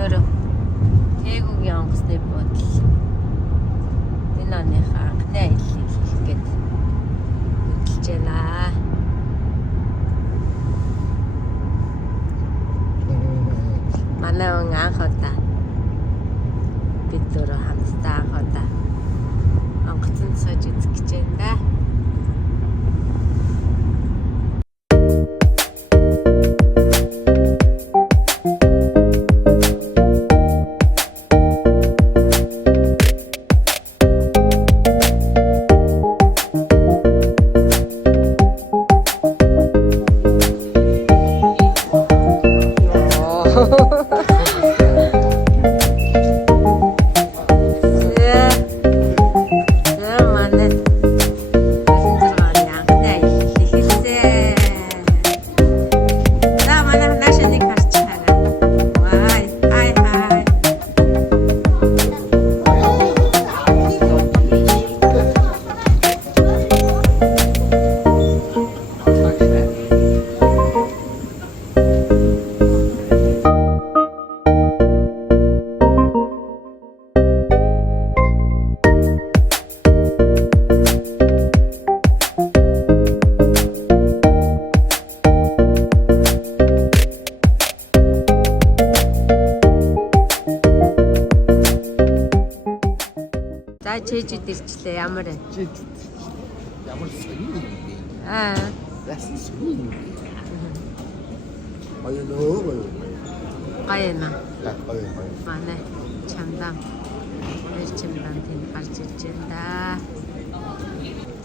өнөөдөр Тээгүүгийн онгоцны бодол энэ оныхаа анхны аяллыг хийх гээд хөдөлж байна. Манай анх удаа бид дөрөв хамтдаа анх удаа онгоцонд сууж үзэх гэж байна да. Чэжид ирчлээ ямар вэ? Ямар сони юм бэ? Яасан сони юм бэ? Гоё. Гайна. Гоё. Манай чамдаа хоёр чамдаа тэнд гарч ирж байна да.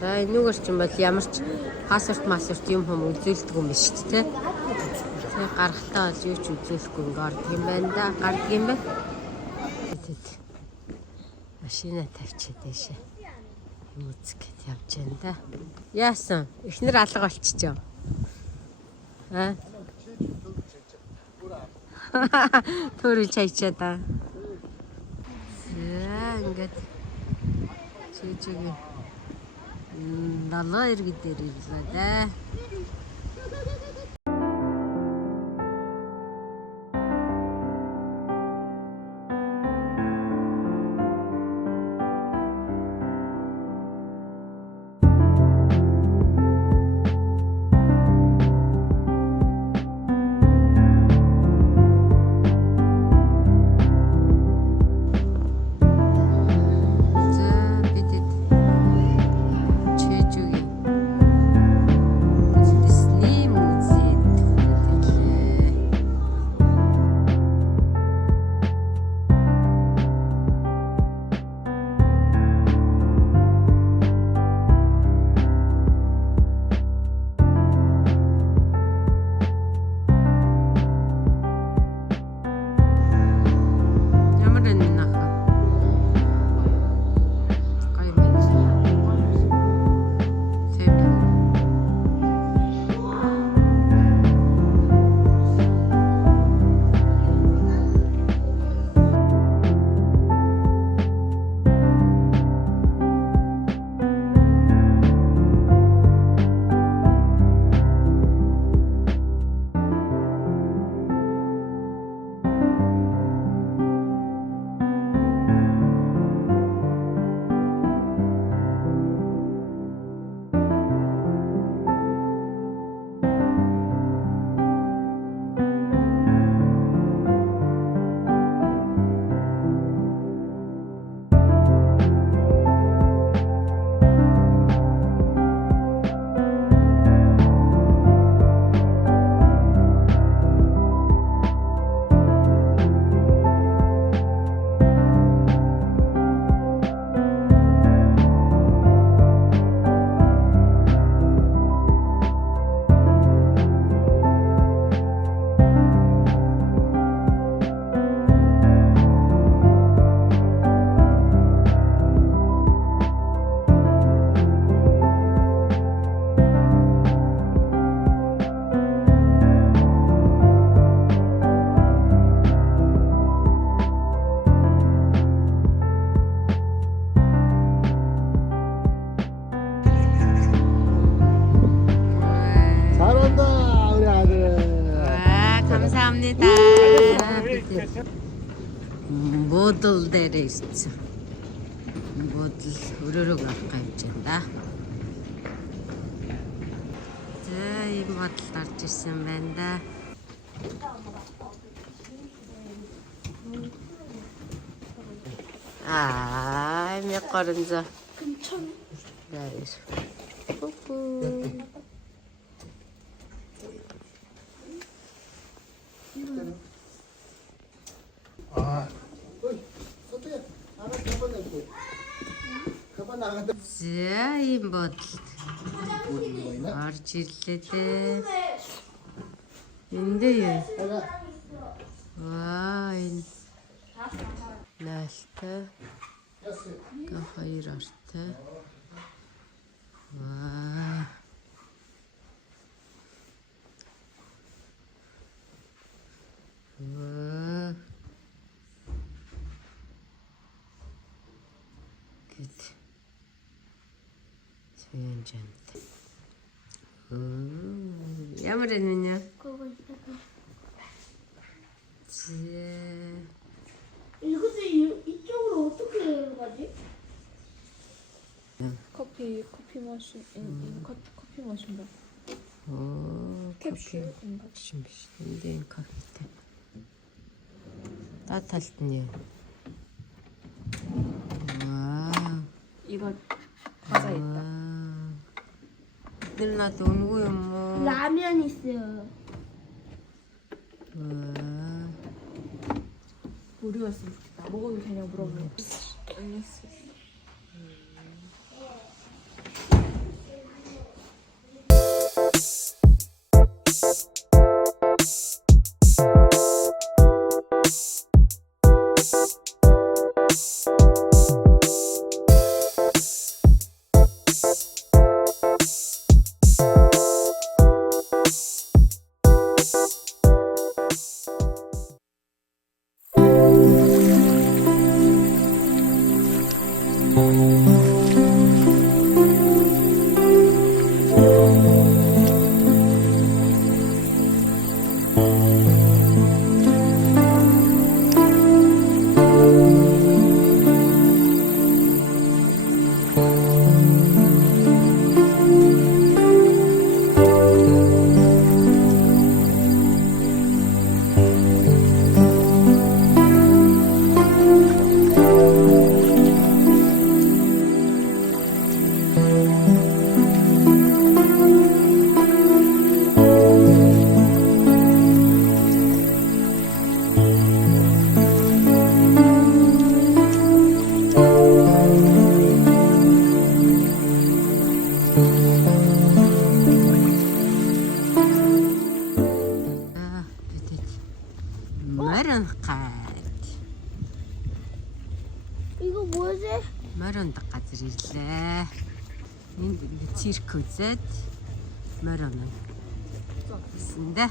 За энүүгээр ч юм бол ямар ч пассворт юм хүм үзүүлдэг юм биш шүү дээ. Тэгээ гарахтаа бол юу ч үзүүлэхгүй ингээ ордог юм байна да. Гардаг юм байна. Машина тавьчихад дэшээ. Музик гэж явж байна да. Яасан? Эхнэр алга болчихжээ. Төрүүлж хайчаад аа. Ингээд чижиг далаа иргэд дээр ирлээ да. Буудал дээр ирсэн. Буудал өрөөрөг авах гэж байна да. За ийм бодол гарч ирсэн байна да. Мне кажется. Да, есть. Ку-ку. За ийм бодол орж ирлээ дээ. Эндээ юу? Ваа энэ наалтай. Хоёр артай. Ваа. Ваа. Гэт. Свенжант. Ямар энэ? 이것도 이쪽으로 어떻게 가지? 커피 머신, 커피 머신다. 캡슐인가? 근데 카페. 따뜻할 때요. 와. 이거 과자 있다. 늘 나도 온거요 뭐. 라면 있어요. 와. 무료였으면 좋겠다. 먹어도 되냐 물어보면. 알겠어. 이거 뭐지? Моринд газар ирлээ. Энд цирк үзээд моринд гэсэндээ.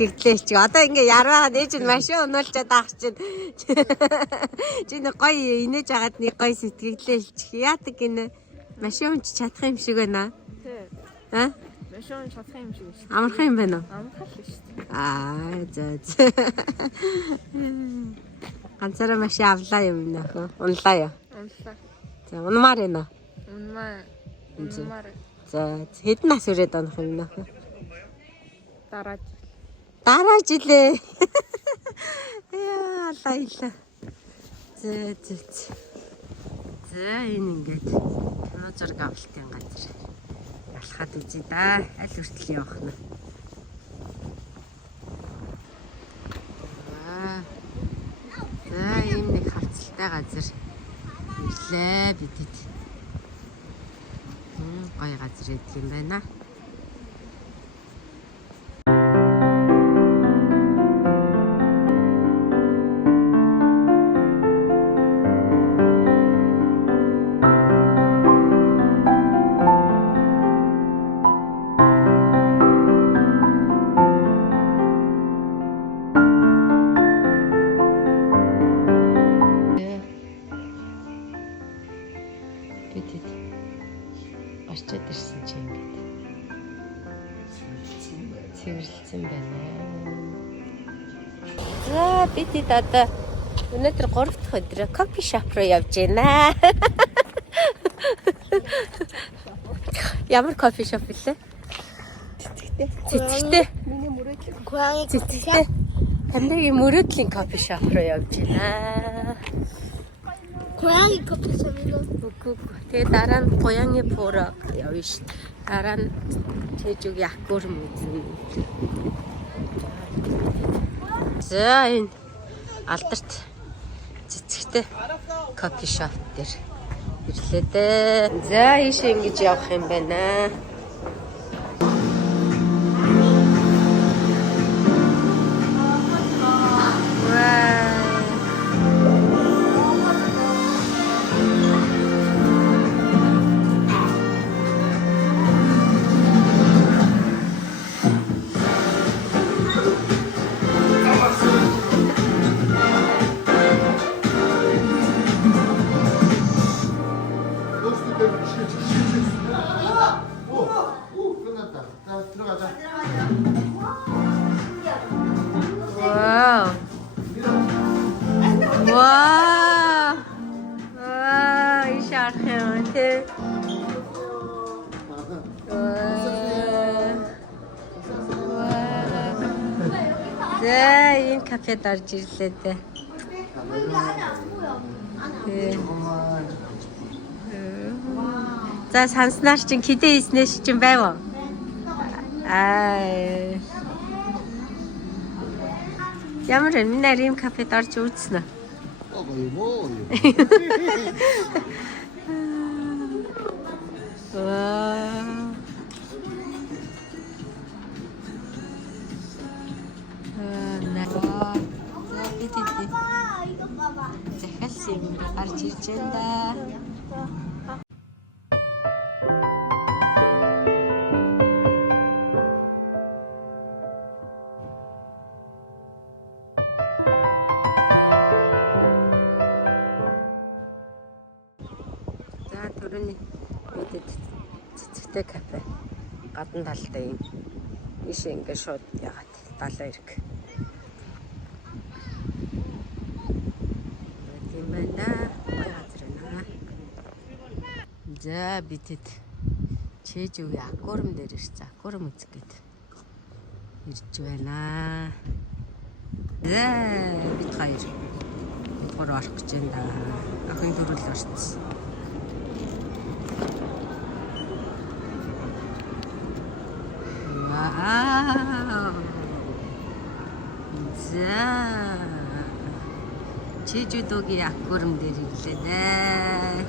сэтгэлээ чи. Одоо ингээ ярваа нээж нь машин унуулчаад авах чинь. Чи нэг гоё инээж агаад нэг гоё сэтгэлээ чи. Яадаг гинэ. Машин унч чадах юм шиг байна. Тий. Аа? Машин чадах юм шиг шүү. Амархан юм байна уу? Амархан л шүү. За. Ганцаараа машин авлаа юм нөхөө. Унлаа юу? Унлаа. За, унмаар байна уу? Унмаар. За, хэдэн нас үрээд онох юм нөхөө? Дараа жилээ. Яа, лайла. За. За, энэ ингээд кино зураг авалтын газар. Ялхаад үзье да. Аль хүртэл явах нь. За, ийм нэг хавцалтай газар. Ирлээ бидэд. Гоё газар идэх юм байна. Бидэд орчод ирсэн чи ингээд цэвэрлсэн байна. За бидэд одоо өнөөдөр 3 дахь өдрөө кофе шоп руу явж байна. Ямар кофе шоп вэ? Цэцэгтэй. миний мөрөдлөг 고양이 Цэцэгтэй. Хамгийн мөрөдлийн кофе шоп руу явж байна. 고양이 커피숍이요. Тэгээ дараа нь 고양이 보러 явна ш. Дараа нь Чэжүүгийн аквариум үзнэ. За энэ алдарт цэцэгтэй кофе шоп дээр ирлээ дээ. За ийшээ ингэж явах юм байна. 끝났다. 자, 들어가자. 와우. 와. 와, 이 샤크한테. 자, 이 카페 달질래 때. За санснаар чинь кидэ хийснээс чинь байв уу? Ямар энэ нарийн кафед орж үзсэн үү? 먹어요. 와. За бид 이거 봐봐. захиалсан юм гарч ирж байна да. За түрүүний бидэд цэцэгтэй кафе гадна талтай юм. Ийшээ ингээ шууд ягаад 70 эрг. Тийм байна. Гоё газар байна. За бидэд Чэжүүгийн аквариум дээр ирсэн. Аквариум үзэх гээд ирж байна. За бид хоёр гурав орох гэж байна да. Охин дөрвөл орсон. Вау. За Чэжүүгийн аквариум дээр ирлээ дээ.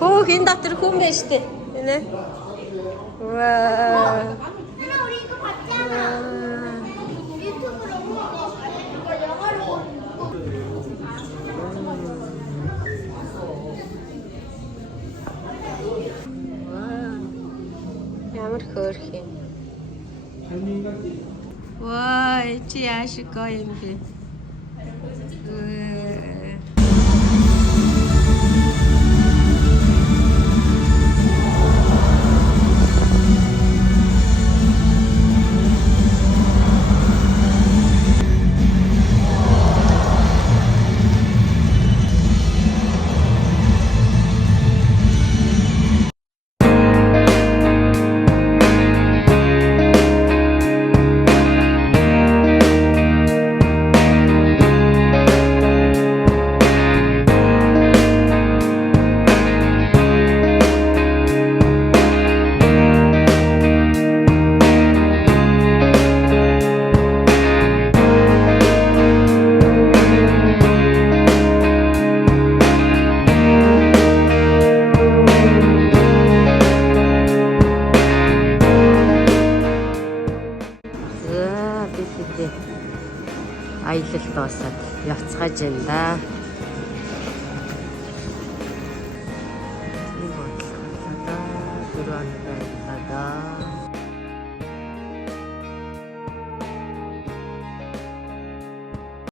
Оо хин дотор хүн байж тээ. Нэ. Вау. 누나 우리 이거 봤잖아. 유튜브로 이거 영화로. Ямар хөөрх юм. Вай, чи яашиг гоё юм бэ? Аялал дуусаад явцгааж байна да.